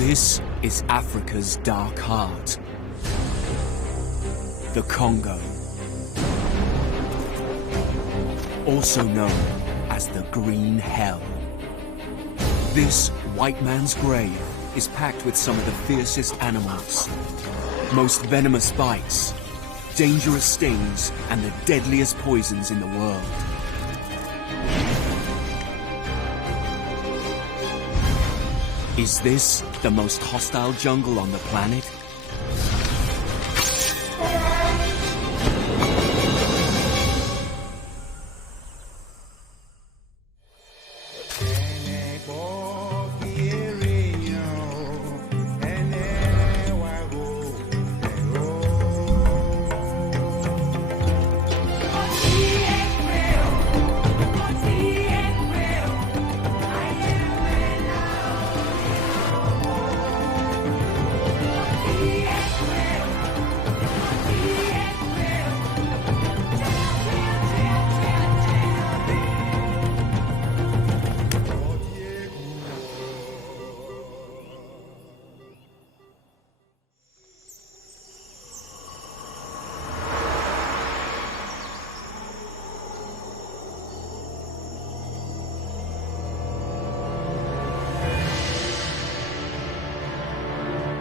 This is Africa's dark heart, the Congo, also known as the Green Hell. This white man's grave is packed with some of the fiercest animals, most venomous bites, dangerous stings, and the deadliest poisons in the world. Is this the most hostile jungle on the planet?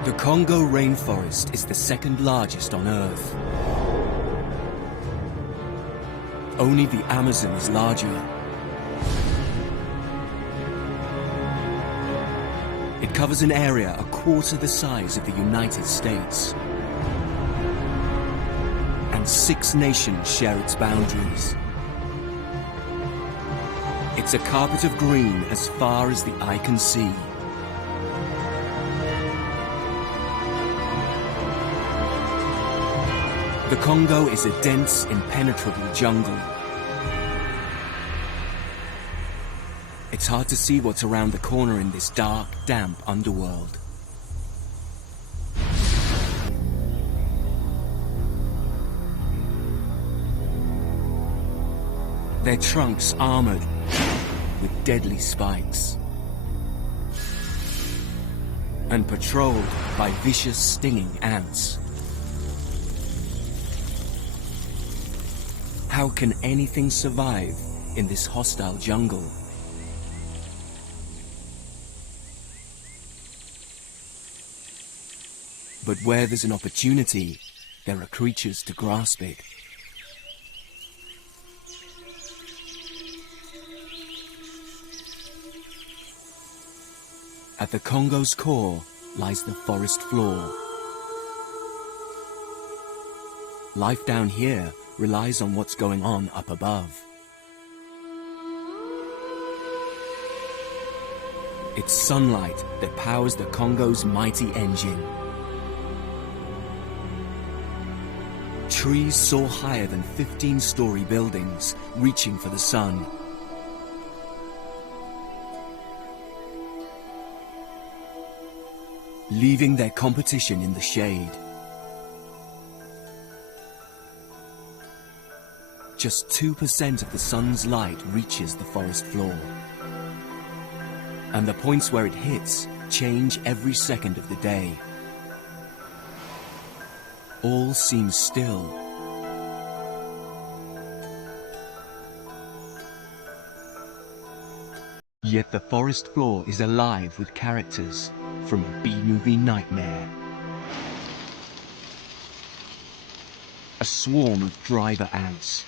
The Congo rainforest is the second largest on Earth. Only the Amazon is larger. It covers an area a quarter the size of the United States. And 6 nations share its boundaries. It's a carpet of green as far as the eye can see. The Congo is a dense, impenetrable jungle. It's hard to see what's around the corner in this dark, damp underworld. Their trunks armored with deadly spikes and patrolled by vicious, stinging ants. How can anything survive in this hostile jungle? But where there's an opportunity, there are creatures to grasp it. At the Congo's core lies the forest floor. Life down here relies on what's going on up above. It's sunlight that powers the Congo's mighty engine. Trees soar higher than 15-story buildings, reaching for the sun. Leaving their competition in the shade. Just 2% of the sun's light reaches the forest floor. And the points where it hits change every second of the day. All seems still. Yet the forest floor is alive with characters from a B-movie nightmare. A swarm of driver ants.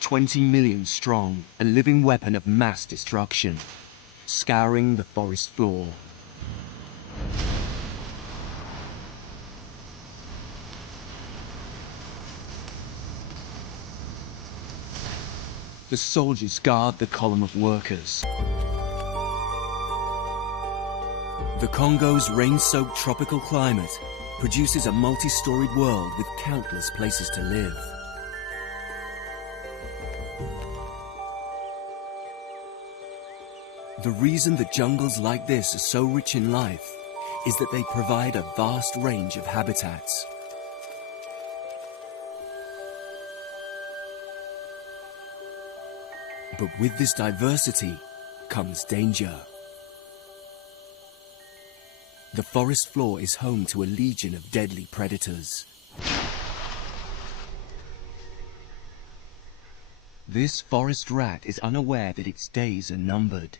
20 million strong, a living weapon of mass destruction, scouring the forest floor. The soldiers guard the column of workers. The Congo's rain-soaked tropical climate produces a multi-storied world with countless places to live. The reason that jungles like this are so rich in life is that they provide a vast range of habitats. But with this diversity comes danger. The forest floor is home to a legion of deadly predators. This forest rat is unaware that its days are numbered.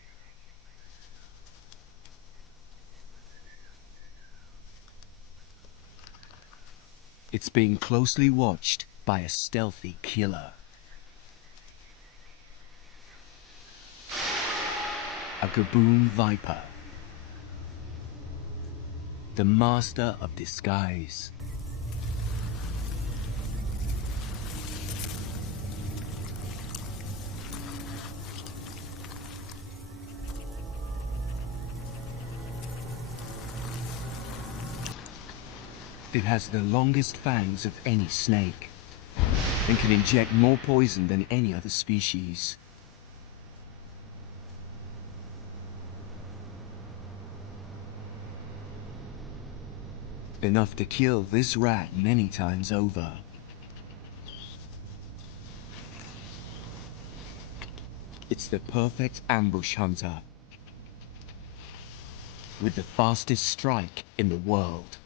It's being closely watched by a stealthy killer. A gaboon viper. The master of disguise. It has the longest fangs of any snake and can inject more poison than any other species. Enough to kill this rat many times over. It's the perfect ambush hunter, with the fastest strike in the world.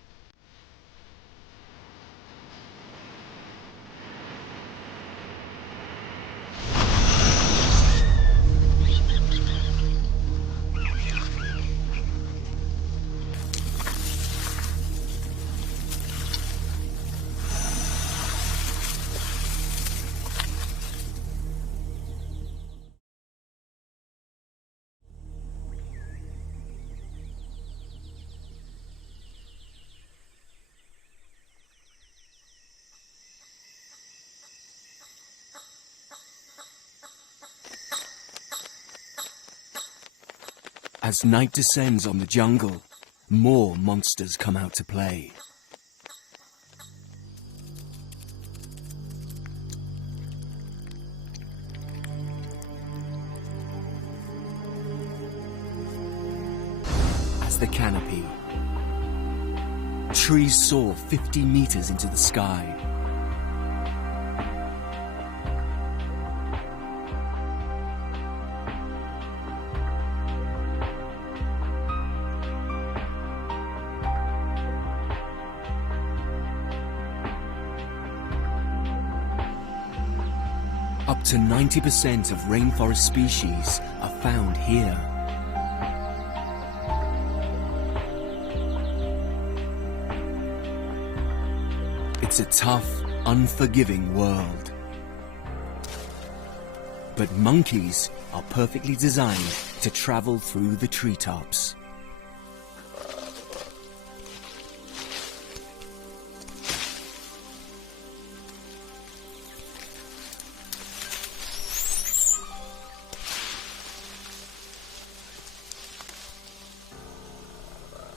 As night descends on the jungle, more monsters come out to play. As the canopy. Trees soar 50 meters into the sky. Up to 90% of rainforest species are found here. It's a tough, unforgiving world. But monkeys are perfectly designed to travel through the treetops.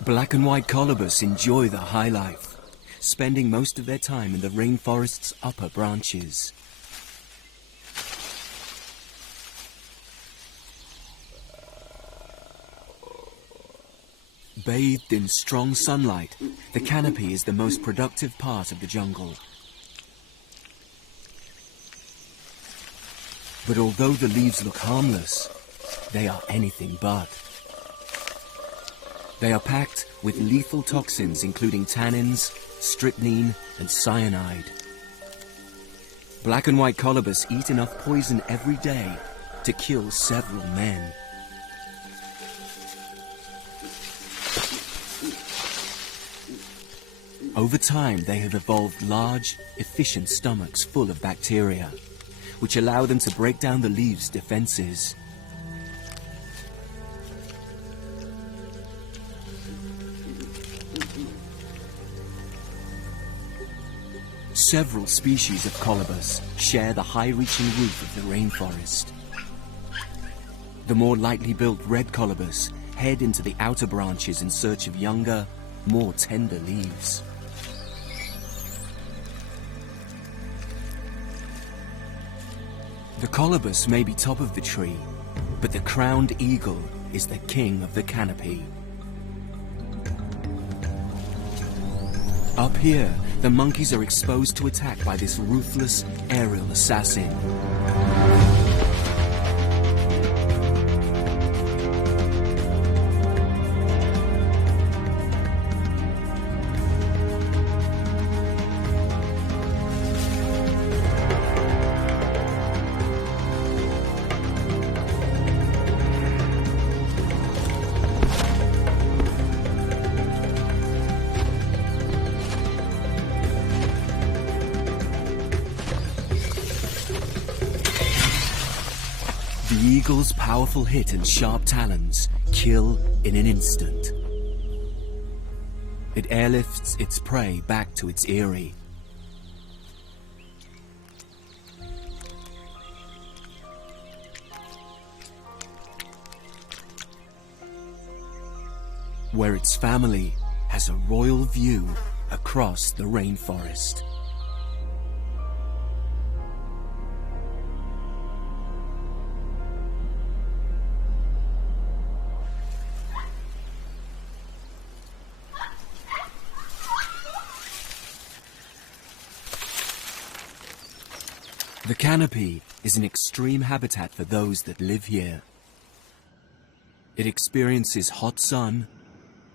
Black and white colobus enjoy the high life, spending most of their time in the rainforest's upper branches. Bathed in strong sunlight, the canopy is the most productive part of the jungle. But although the leaves look harmless, they are anything but. They are packed with lethal toxins including tannins, strychnine, and cyanide. Black and white colobus eat enough poison every day to kill several men. Over time, they have evolved large, efficient stomachs full of bacteria, which allow them to break down the leaves' defenses. Several species of colobus share the high-reaching roof of the rainforest. The more lightly built red colobus head into the outer branches in search of younger, more tender leaves. The colobus may be top of the tree, but the crowned eagle is the king of the canopy. Up here, the monkeys are exposed to attack by this ruthless aerial assassin. eagle's powerful hit and sharp talons kill in an instant. It airlifts its prey back to its eyrie. Where its family has a royal view across the rainforest. The canopy is an extreme habitat for those that live here. It experiences hot sun,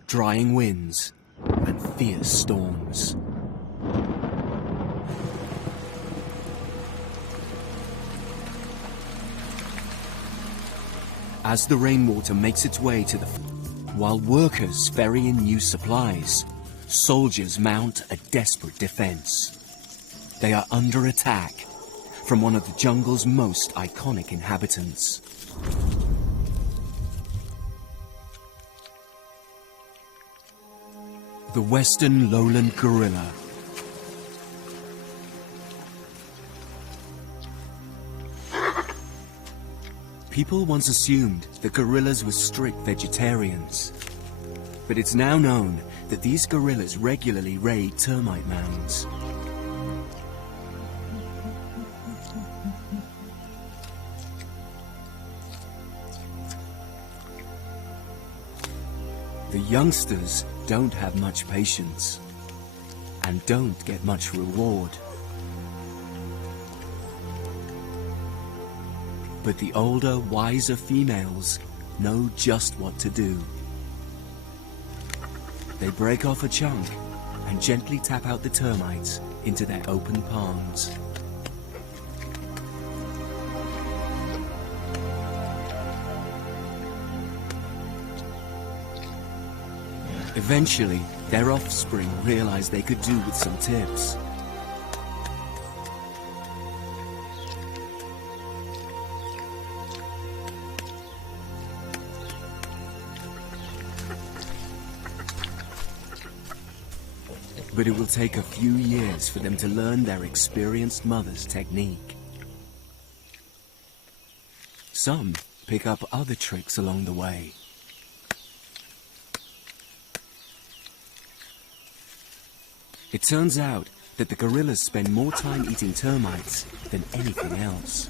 drying winds, and fierce storms. As the rainwater makes its way to the while workers ferry in new supplies, soldiers mount a desperate defense. They are under attack from one of the jungle's most iconic inhabitants. The western lowland gorilla. People once assumed that gorillas were strict vegetarians, but it's now known that these gorillas regularly raid termite mounds. The youngsters don't have much patience and don't get much reward. But the older, wiser females know just what to do. They break off a chunk and gently tap out the termites into their open palms. Eventually, their offspring realized they could do with some tips. But it will take a few years for them to learn their experienced mother's technique. Some pick up other tricks along the way. It turns out that the gorillas spend more time eating termites than anything else.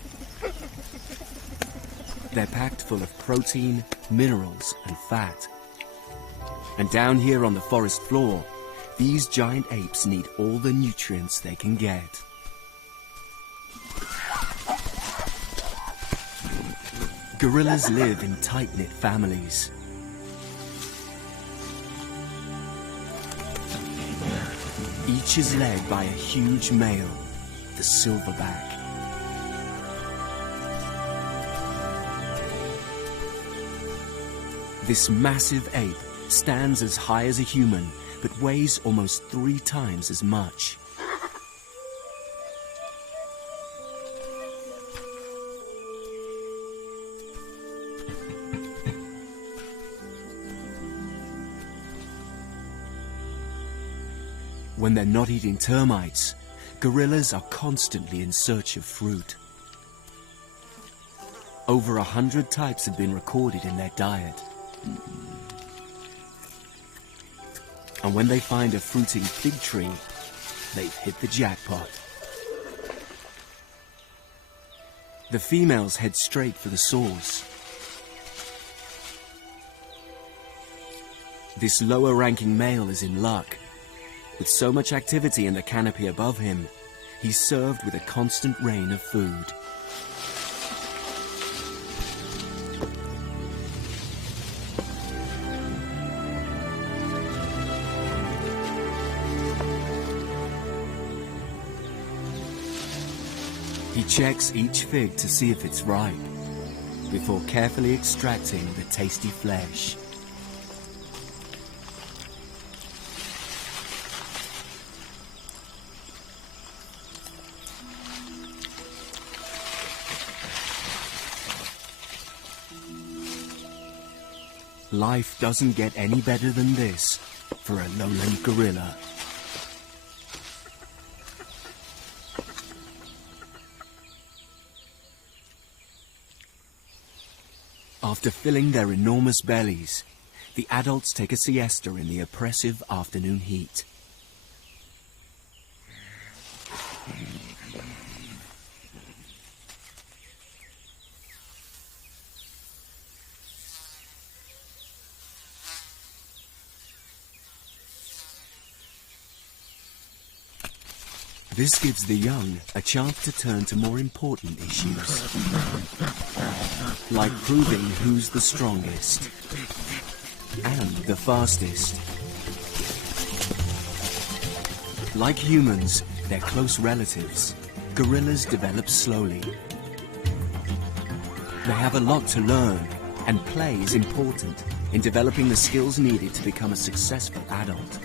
They're packed full of protein, minerals, and fat. And down here on the forest floor, these giant apes need all the nutrients they can get. Gorillas live in tight-knit families. Each is led by a huge male, the silverback. This massive ape stands as high as a human, but weighs almost 3 times as much. When they're not eating termites, gorillas are constantly in search of fruit. Over 100 types have been recorded in their diet. And when they find a fruiting fig tree, they've hit the jackpot. The females head straight for the source. This lower-ranking male is in luck. With so much activity in the canopy above him, he's served with a constant rain of food. He checks each fig to see if it's ripe, before carefully extracting the tasty flesh. Life doesn't get any better than this for a lowland gorilla. After filling their enormous bellies, the adults take a siesta in the oppressive afternoon heat. This gives the young a chance to turn to more important issues, like proving who's the strongest and the fastest. Like humans, they're close relatives. Gorillas develop slowly. They have a lot to learn, and play is important in developing the skills needed to become a successful adult.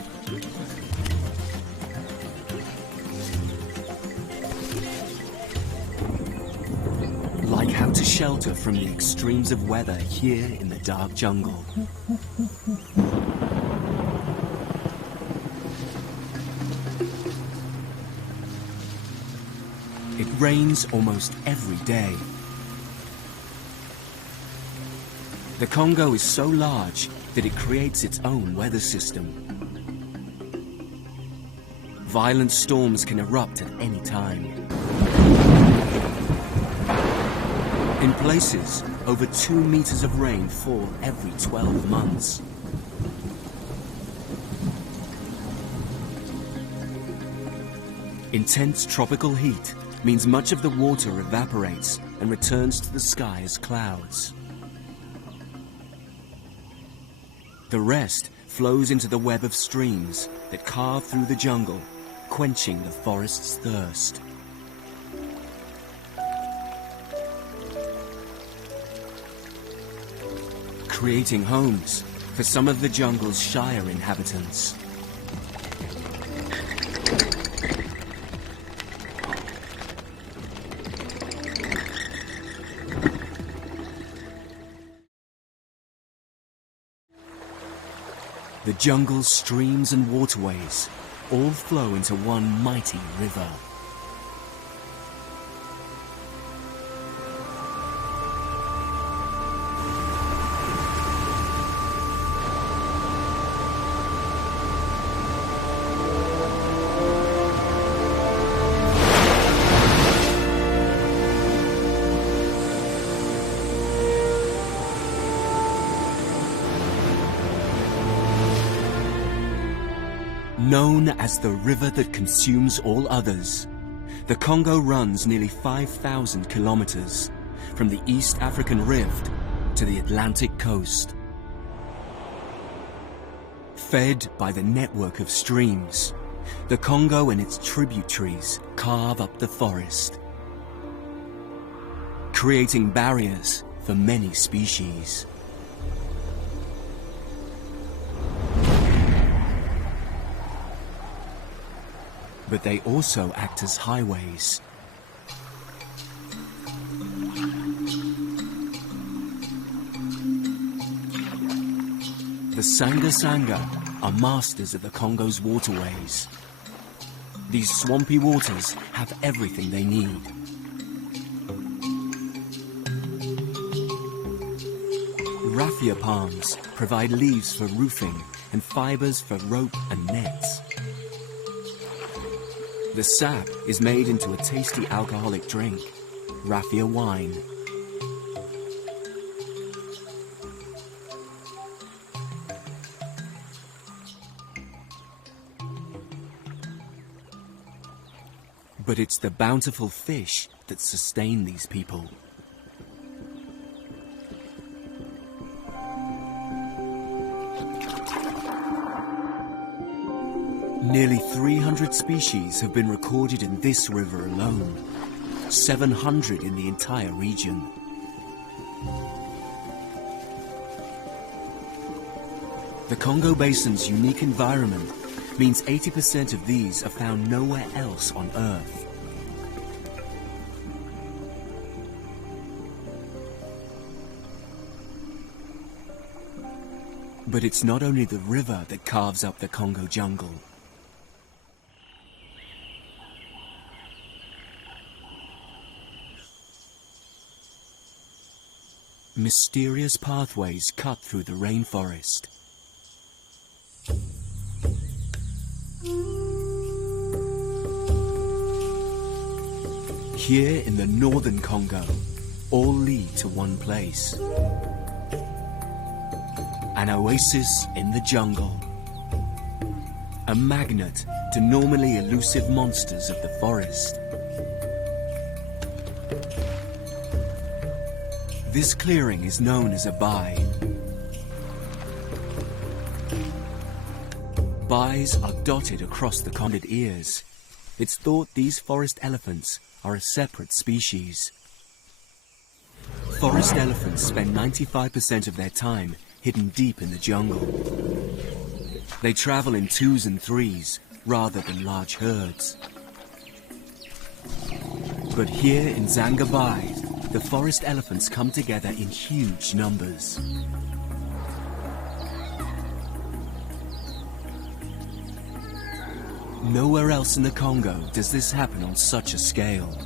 Like how to shelter from the extremes of weather here in the dark jungle. It rains almost every day. The Congo is so large that it creates its own weather system. Violent storms can erupt at any time. In places, over 2 meters of rain fall every 12 months. Intense tropical heat means much of the water evaporates and returns to the sky as clouds. The rest flows into the web of streams that carve through the jungle, quenching the forest's thirst. Creating homes for some of the jungle's shyer inhabitants. The jungle's streams and waterways all flow into one mighty river. Known as the river that consumes all others, the Congo runs nearly 5,000 kilometers from the East African Rift to the Atlantic coast. Fed by the network of streams, the Congo and its tributaries carve up the forest, creating barriers for many species. But they also act as highways. The Sanga are masters of the Congo's waterways. These swampy waters have everything they need. Raffia palms provide leaves for roofing and fibers for rope and nets. The sap is made into a tasty alcoholic drink, raffia wine. But it's the bountiful fish that sustain these people. Nearly 300 species have been recorded in this river alone, 700 in the entire region. The Congo Basin's unique environment means 80% of these are found nowhere else on Earth. But it's not only the river that carves up the Congo jungle. Mysterious pathways cut through the rainforest. Here in the northern Congo, all lead to one place. An oasis in the jungle. A magnet to normally elusive monsters of the forest. This clearing is known as a bai. Bais are dotted across the conded ears. It's thought these forest elephants are a separate species. Forest elephants spend 95% of their time hidden deep in the jungle. They travel in 2s and 3s rather than large herds. But here in Zangabai, the forest elephants come together in huge numbers. Nowhere else in the Congo does this happen on such a scale.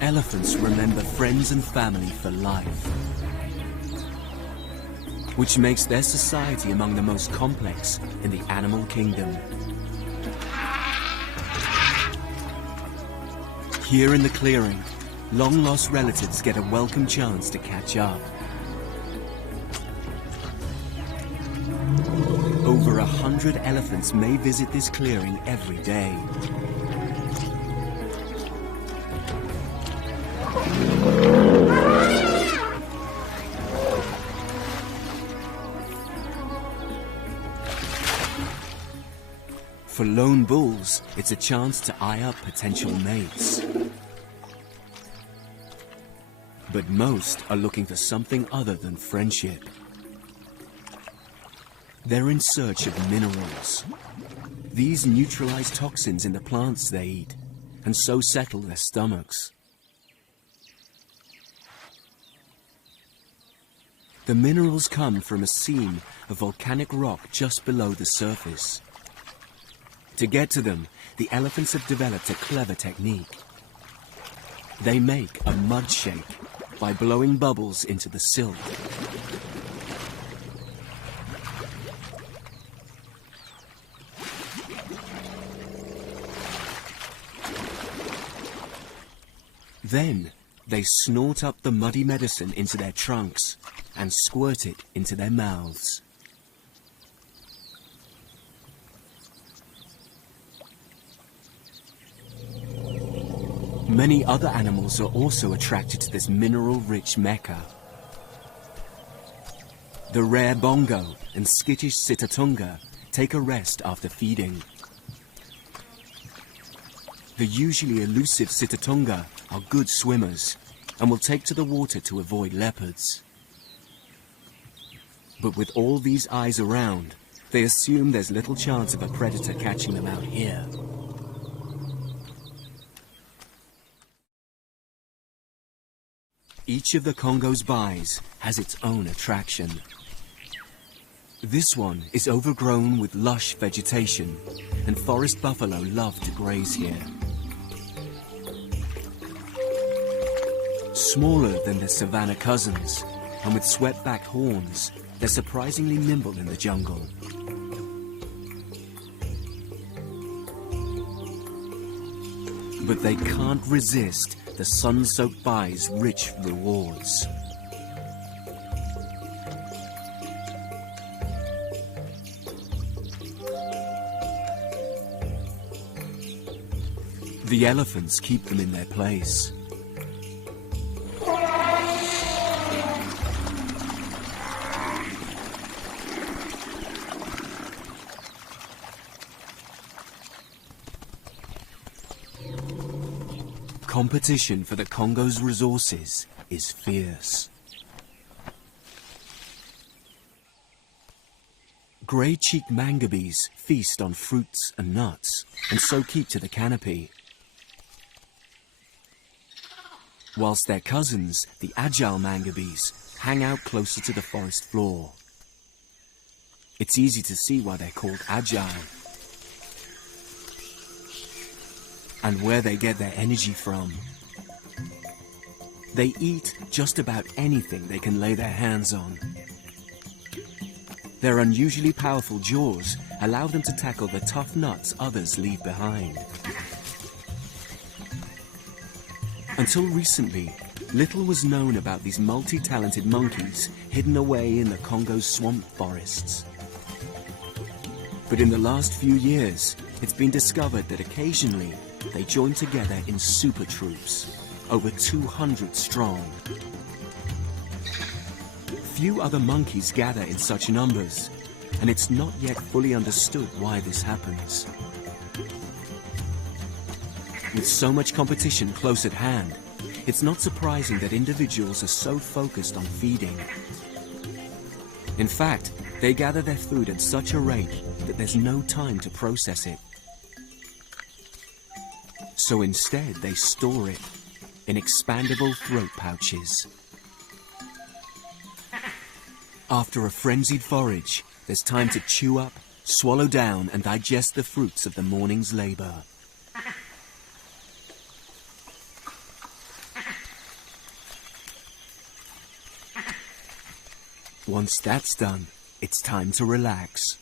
Elephants remember friends and family for life, which makes their society among the most complex in the animal kingdom. Here in the clearing, long-lost relatives get a welcome chance to catch up. Over 100 elephants may visit this clearing every day. For lone bulls, it's a chance to eye up potential mates. But most are looking for something other than friendship. They're in search of minerals. These neutralize toxins in the plants they eat, and so settle their stomachs. The minerals come from a seam of volcanic rock just below the surface. To get to them, the elephants have developed a clever technique. They make a mud shake by blowing bubbles into the silt. Then, they snort up the muddy medicine into their trunks and squirt it into their mouths. Many other animals are also attracted to this mineral-rich mecca. The rare bongo and skittish sitatunga take a rest after feeding. The usually elusive sitatunga are good swimmers and will take to the water to avoid leopards. But with all these eyes around, they assume there's little chance of a predator catching them out here. Each of the Congo's bais has its own attraction. This one is overgrown with lush vegetation, and forest buffalo love to graze here. Smaller than their savanna cousins, and with swept-back horns, they're surprisingly nimble in the jungle. But they can't resist the sun-soaked bai's rich rewards. The elephants keep them in their place. Competition for the Congo's resources is fierce. Grey-cheeked mangabes feast on fruits and nuts, and so keep to the canopy. whilst their cousins, the agile mangabees, hang out closer to the forest floor. It's easy to see why they're called agile, and where they get their energy from. They eat just about anything they can lay their hands on. Their unusually powerful jaws allow them to tackle the tough nuts others leave behind. Until recently, little was known about these multi-talented monkeys hidden away in the Congo's swamp forests. But in the last few years, it's been discovered that occasionally they join together in super troops, over 200 strong. Few other monkeys gather in such numbers, and it's not yet fully understood why this happens. With so much competition close at hand, it's not surprising that individuals are so focused on feeding. In fact, they gather their food at such a rate that there's no time to process it. So instead, they store it in expandable throat pouches. After a frenzied forage, there's time to chew up, swallow down, and digest the fruits of the morning's labor. Once that's done, it's time to relax.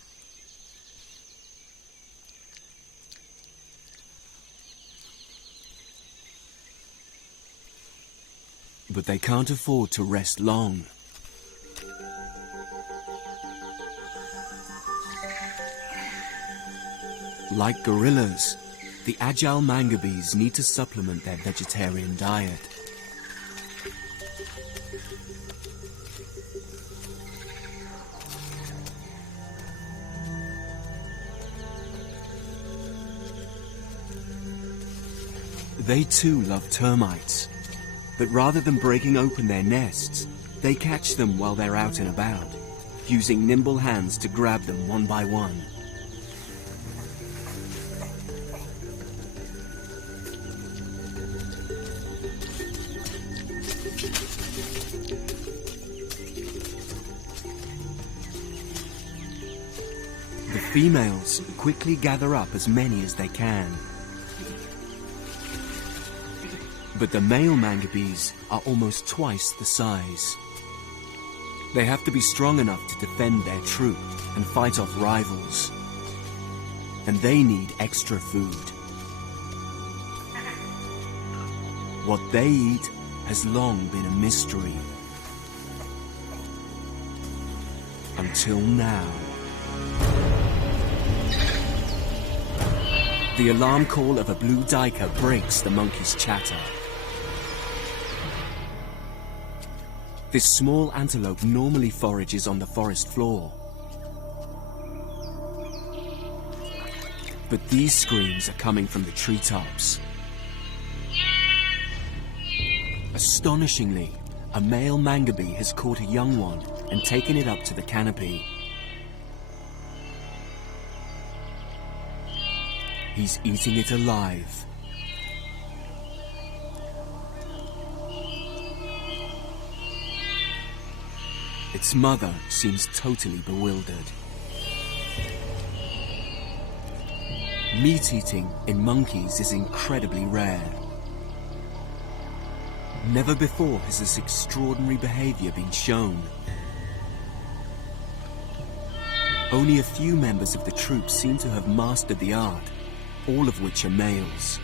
But they can't afford to rest long. Like gorillas, the agile mangabees need to supplement their vegetarian diet. They too love termites, but rather than breaking open their nests, they catch them while they're out and about, using nimble hands to grab them one by one. The females quickly gather up as many as they can. But the male mangabees are almost twice the size. They have to be strong enough to defend their troop and fight off rivals. And they need extra food. What they eat has long been a mystery. Until now. The alarm call of a blue duiker breaks the monkey's chatter. This small antelope normally forages on the forest floor. But these screams are coming from the treetops. Astonishingly, a male mangabee has caught a young one and taken it up to the canopy. He's eating it alive. Its mother seems totally bewildered. Meat eating in monkeys is incredibly rare. Never before has this extraordinary behavior been shown. Only a few members of the troop seem to have mastered the art, all of which are males.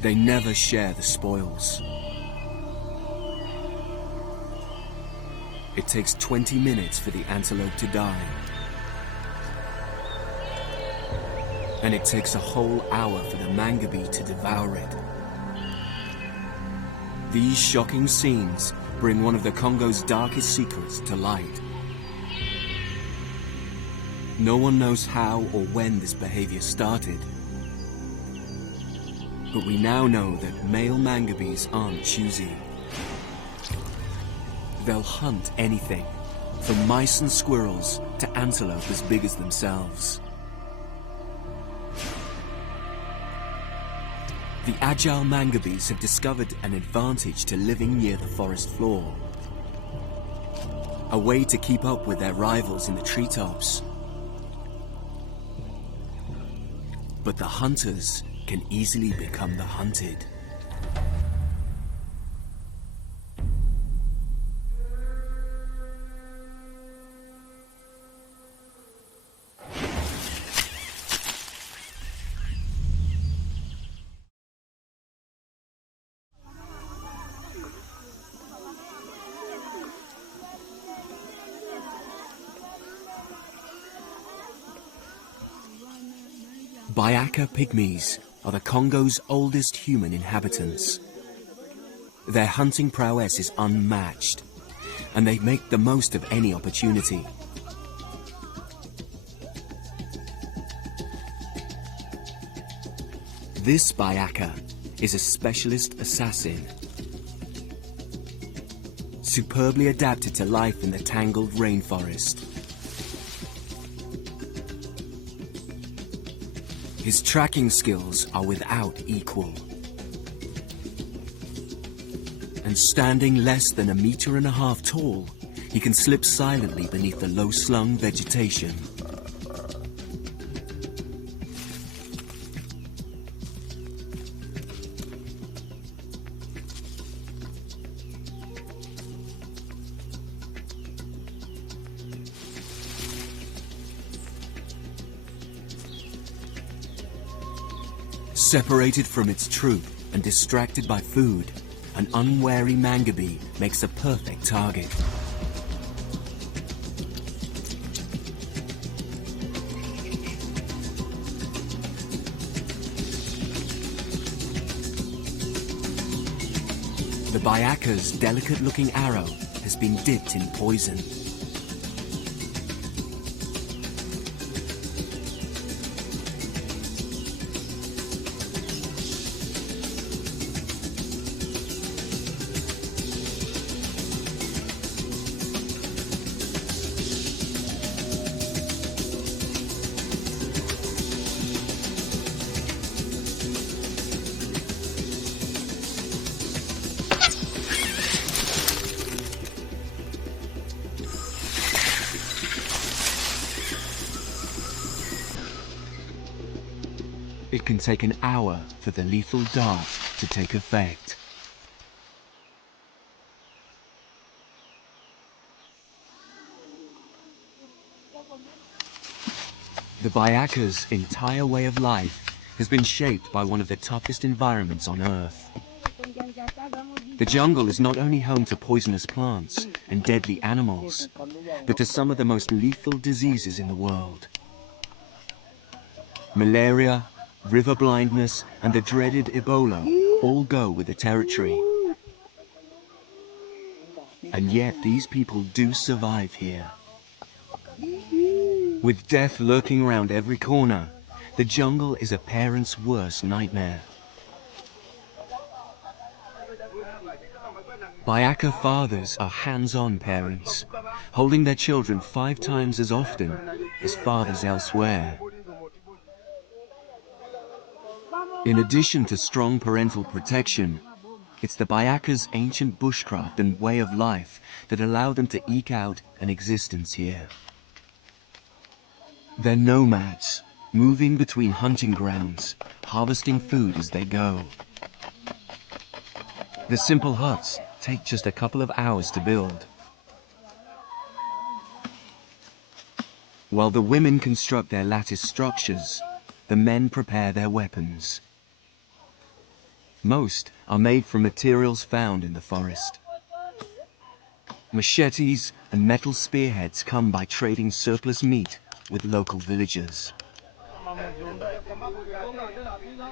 They never share the spoils. It takes 20 minutes for the antelope to die. And it takes a whole hour for the mangabee to devour it. These shocking scenes bring one of the Congo's darkest secrets to light. No one knows how or when this behavior started. But we now know that male mangabees aren't choosy. They'll hunt anything, from mice and squirrels to antelope as big as themselves. The agile mangabes have discovered an advantage to living near the forest floor. A way to keep up with their rivals in the treetops. But the hunters can easily become the hunted. Baka pygmies are the Congo's oldest human inhabitants. Their hunting prowess is unmatched, and they make the most of any opportunity. This Baka is a specialist assassin, superbly adapted to life in the tangled rainforest. His tracking skills are without equal. And standing less than 1.5 meters tall, he can slip silently beneath the low-slung vegetation. Separated from its troop and distracted by food, an unwary mangabe makes a perfect target. The Baka's delicate-looking arrow has been dipped in poison. It can take an hour for the lethal dart to take effect. The Baka's entire way of life has been shaped by one of the toughest environments on Earth. The jungle is not only home to poisonous plants and deadly animals, but to some of the most lethal diseases in the world. Malaria, river blindness, and the dreaded Ebola all go with the territory. And yet these people do survive here. With death lurking around every corner, the jungle is a parent's worst nightmare. Baka fathers are hands-on parents, holding their children 5 times as often as fathers elsewhere. In addition to strong parental protection, it's the Baka's ancient bushcraft and way of life that allow them to eke out an existence here. They're nomads, moving between hunting grounds, harvesting food as they go. The simple huts take just a couple of hours to build, while the women construct their lattice structures, the men prepare their weapons. Most are made from materials found in the forest. Machetes and metal spearheads come by trading surplus meat with local villagers.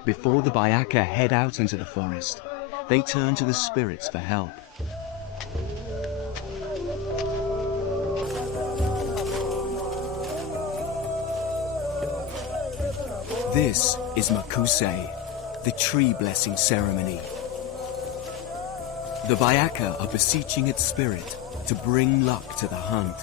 Before the Baka head out into the forest, they turn to the spirits for help. This is Makuse, the tree blessing ceremony. The Baka are beseeching its spirit to bring luck to the hunt.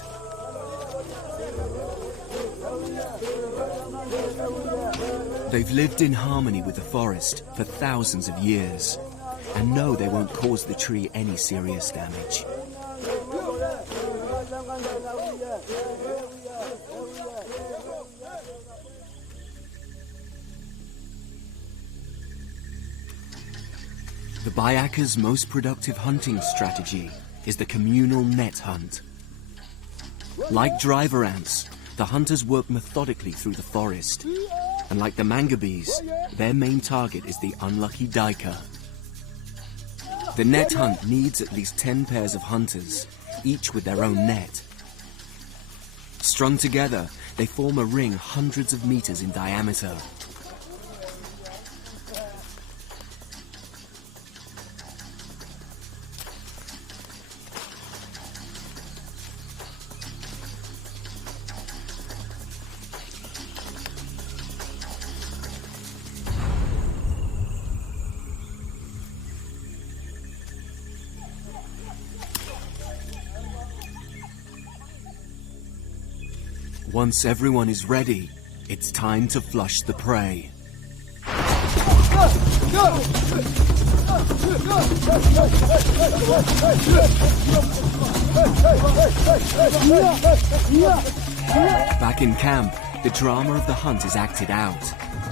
They've lived in harmony with the forest for thousands of years and know they won't cause the tree any serious damage. The Bayaka's most productive hunting strategy is the communal net hunt. Like driver ants, the hunters work methodically through the forest. And like the mangabes, their main target is the unlucky duiker. The net hunt needs at least 10 pairs of hunters, each with their own net. Strung together, they form a ring hundreds of meters in diameter. Once everyone is ready, it's time to flush the prey. Back in camp, the drama of the hunt is acted out.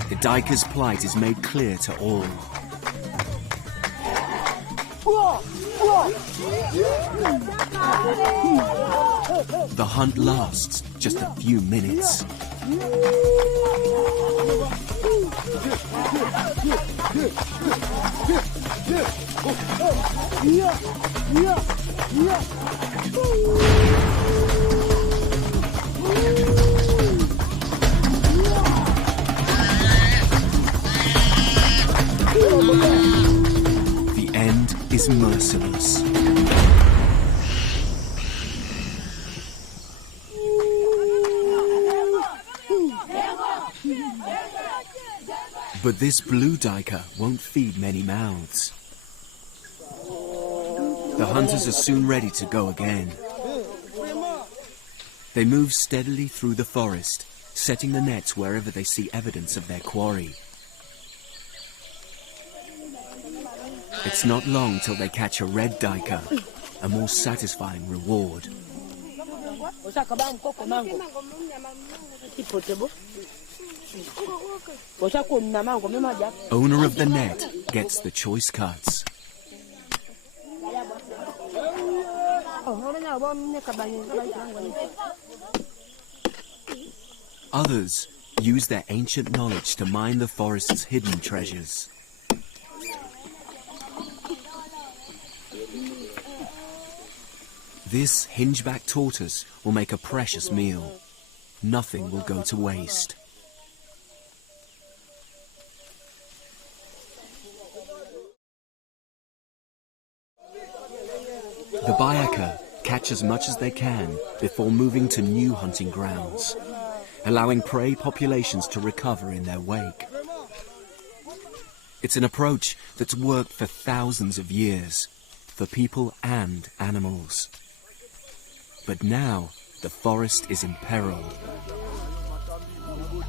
The duiker's plight is made clear to all. The hunt lasts just a few minutes. The end is merciless. But this blue duiker won't feed many mouths. The hunters are soon ready to go again. They move steadily through the forest, setting the nets wherever they see evidence of their quarry. It's not long till they catch a red duiker, a more satisfying reward. Owner of the net gets the choice cuts. Others use their ancient knowledge to mine the forest's hidden treasures. This hingeback tortoise will make a precious meal. Nothing will go to waste. The Baka catch as much as they can before moving to new hunting grounds, allowing prey populations to recover in their wake. It's an approach that's worked for thousands of years, for people and animals. But now, the forest is in peril.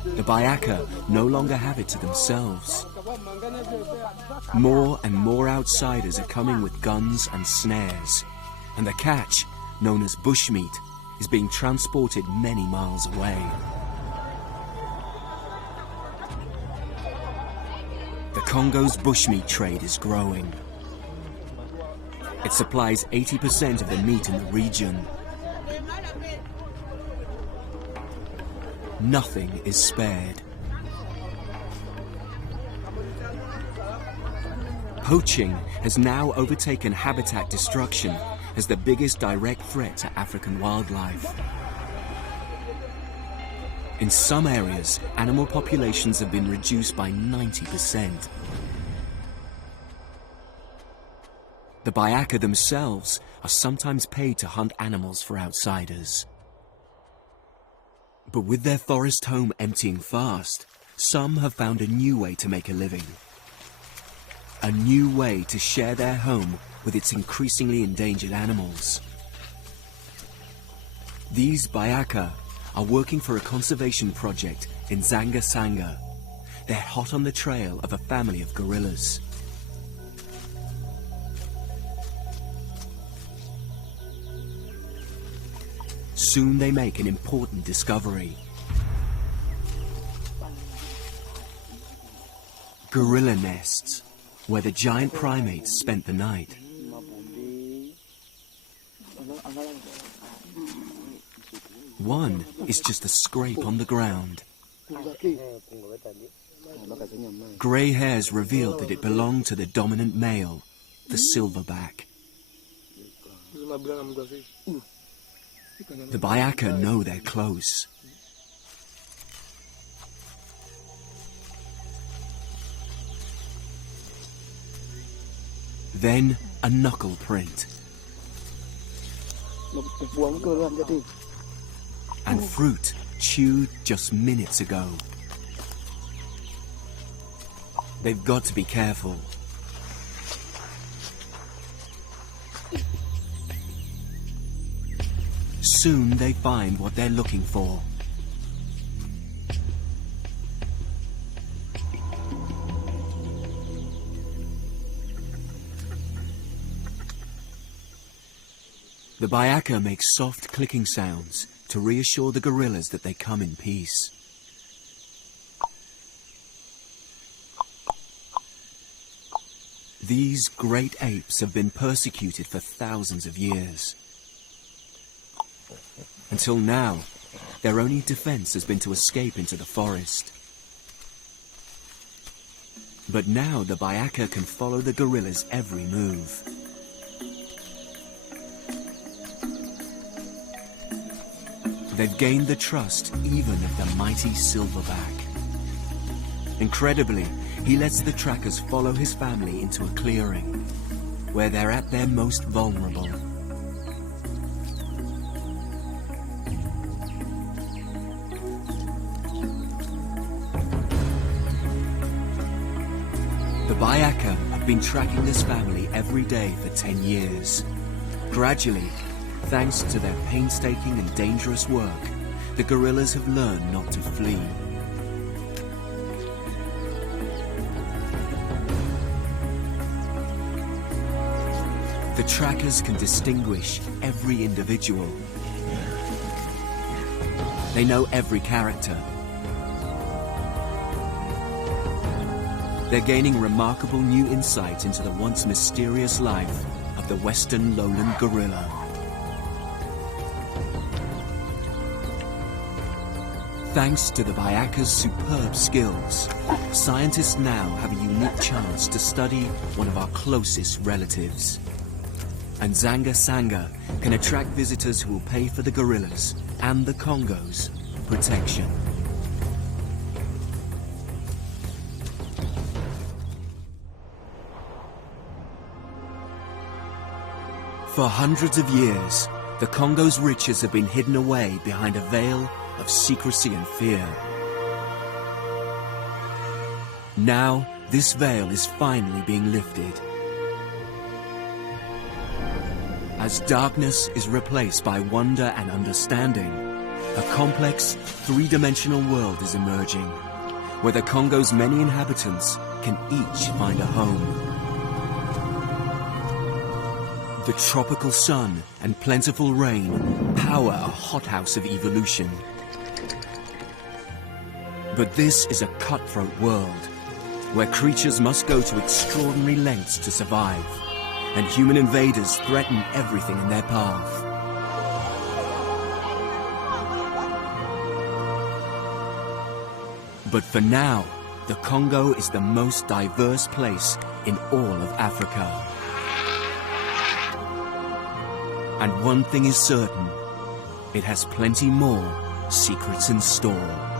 The Baka no longer have it to themselves. More and more outsiders are coming with guns and snares, and the catch, known as bushmeat, is being transported many miles away. The Congo's bushmeat trade is growing. It supplies 80% of the meat in the region. Nothing is spared. Poaching has now overtaken habitat destruction as the biggest direct threat to African wildlife. In some areas, animal populations have been reduced by 90%. The Baka themselves are sometimes paid to hunt animals for outsiders. But with their forest home emptying fast, some have found a new way to make a living. A new way to share their home with its increasingly endangered animals. These Baka are working for a conservation project in Zanga-Sanga, they're hot on the trail of a family of gorillas. Soon they make an important discovery. Gorilla nests, where the giant primates spent the night. One is just a scrape on the ground. Grey hairs revealed that it belonged to the dominant male, the silverback. The Baka know they're close. Then a knuckle print. And fruit chewed just minutes ago. They've got to be careful. Soon they find what they're looking for. The Baka make soft clicking sounds to reassure the gorillas that they come in peace. These great apes have been persecuted for thousands of years. Until now, their only defense has been to escape into the forest. But now the Baka can follow the gorillas' every move. They've gained the trust even of the mighty silverback. Incredibly, he lets the trackers follow his family into a clearing, where they're at their most vulnerable. The Baka have been tracking this family every day for 10 years. Gradually, thanks to their painstaking and dangerous work, the gorillas have learned not to flee. The trackers can distinguish every individual. They know every character. They're gaining remarkable new insight into the once mysterious life of the western lowland gorilla. Thanks to the Baka's superb skills, scientists now have a unique chance to study one of our closest relatives. And Zanga Sanga can attract visitors who will pay for the gorillas and the Congo's protection. For hundreds of years, the Congo's riches have been hidden away behind a veil of secrecy and fear. Now, this veil is finally being lifted. As darkness is replaced by wonder and understanding, a complex, three-dimensional world is emerging, where the Congo's many inhabitants can each find a home. The tropical sun and plentiful rain power a hothouse of evolution. But this is a cutthroat world, where creatures must go to extraordinary lengths to survive, and human invaders threaten everything in their path. But for now, the Congo is the most diverse place in all of Africa. And one thing is certain, it has plenty more secrets in store.